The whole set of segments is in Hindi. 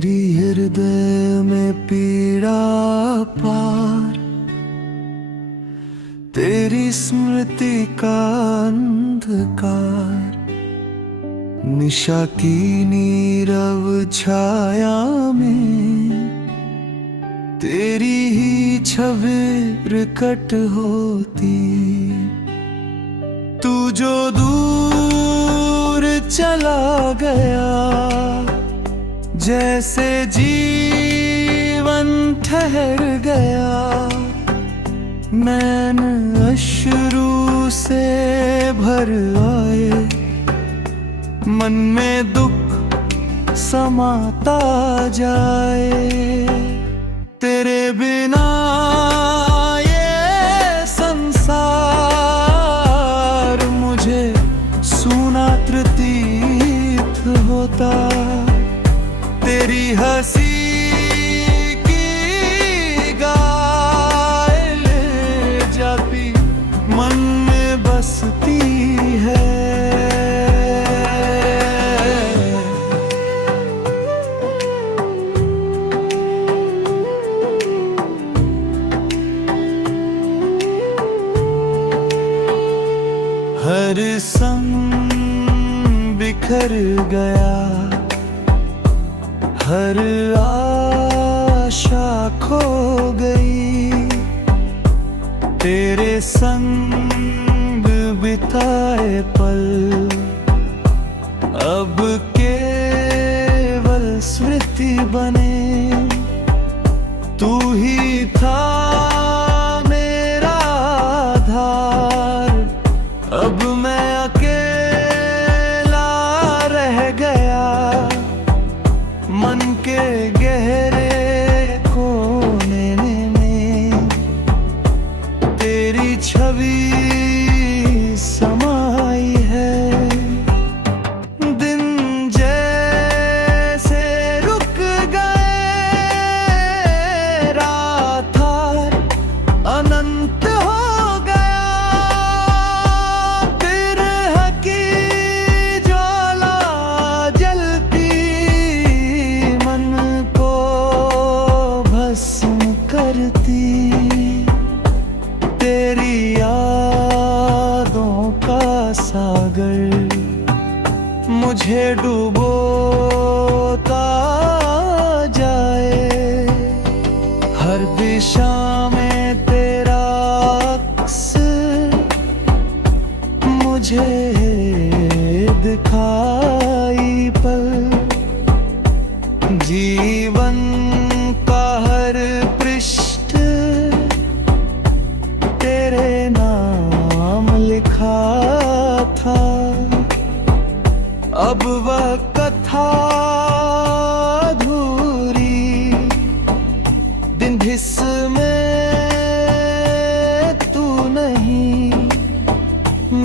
मेरी हृदय में पीड़ा पार, तेरी स्मृति का अंधकार, निशा की नीरव छाया में तेरी ही छवि प्रकट होती। तू जो दूर चला गया, जैसे जीवन ठहर गया, नैन अश्रु से भर आए, मन में दुख समाता जाए। तेरे बिना ये संसार मुझे सूना प्रतीत होता। तेरी हंसी की गाय ले जाती, मन में बसती है। हर संग बिखर गया, हर आशा खो गई, तेरे संग बिताए पल अब केवल स्मृति बने। तू ही था मेरा आधार, अब मैं अकेला रह गया, मन के गहरे कोने में तेरी छवि समाई है। दिन जैसे रुक गए, रात अनंत हो गया, बिरह की ज्वाला जलती, मन को भस्म करती। तेरी यादों का सागर मुझे डुबोता जाए, हर दिशा में तेरा अक्स मुझे दिखाई पल। जीवन का हर पृष्ठ तेरे नाम लिखा था, अब वह कथा अधूरी, दिन जिसमें तू नहीं,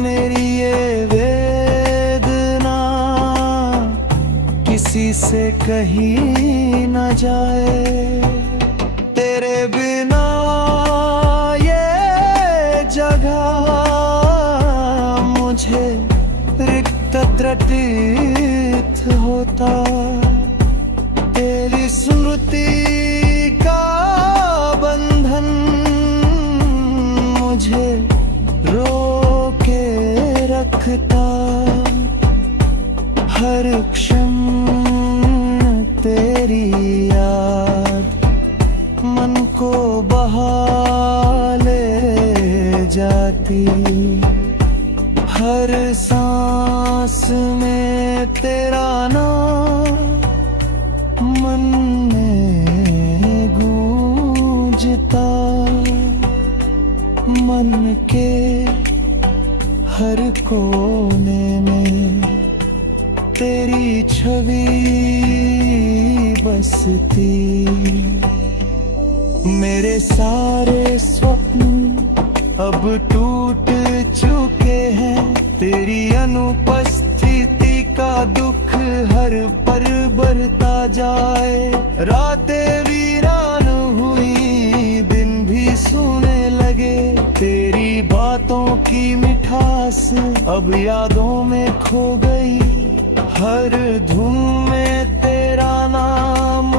मेरी ये वेदना किसी से कहीं न जाए। तेरे बिना ये जगह मुझे रिक्त प्रतीत होता। तेरी स्मृति का बंधन मुझे रोके रखता। हर क्षण तेरी याद मन को बहा ले जाती, हर सांस में तेरा नाम मन में गूंजता। मन के हर कोने में तेरी छवि बसती। मेरे सारे स्वप्न अब टूट चुके हैं, तेरी अनुपस्थिति का दुख हर पल बढ़ता जाए। रातें वीरान हुई, दिन भी सूने लगे, तेरी बातों की मिठास अब यादों में खो गई। हर धुन में तेरा नाम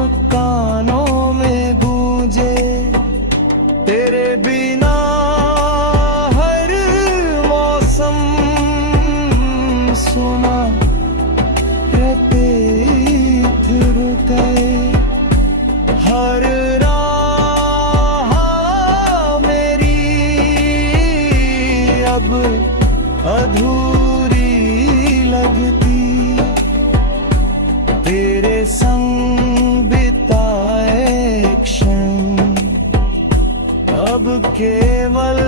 हर राह मेरी अब अधूरी लगती, तेरे संग बिताए क्षण अब केवल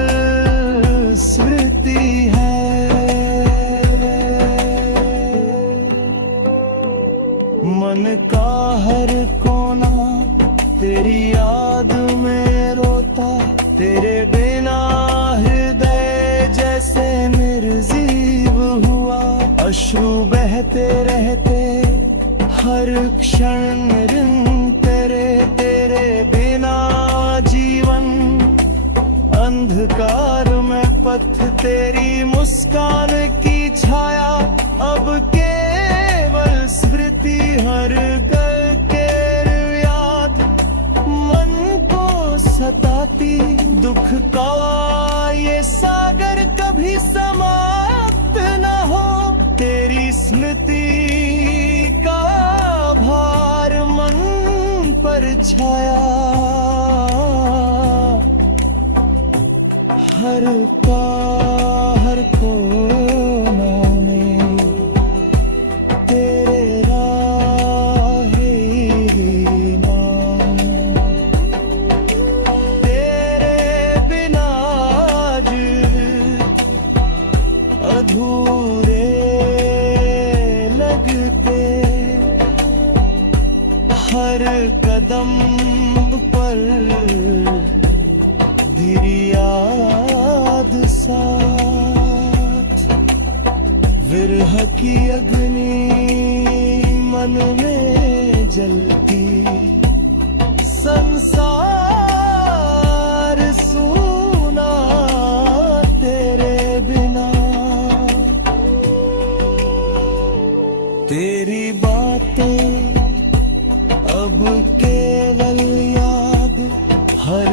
स्मृति है। मन का हर कोना तेरी याद में रोता, तेरे बिना हृदय जैसे निर्जीव हुआ। अश्रु बहते रहते हर क्षण निरंतर, तेरे बिना जीवन अंधकार में पथ, तेरी मुस्कान की छाया अब केवल स्मृति। हर घर के याद मन को सताती, दुख का ये सागर कभी समाप्त न हो। तेरी स्मृति का भार मन पर छाया, हर हर कोना में तेरे राहे नाम, तेरे बिना आज अधूरे लगते। हर कदम पर धीरी याद साथ, विरह की अग्नि मन में जलती। संसार सूना तेरे बिना, तेरी बातें अब केवल याद। हर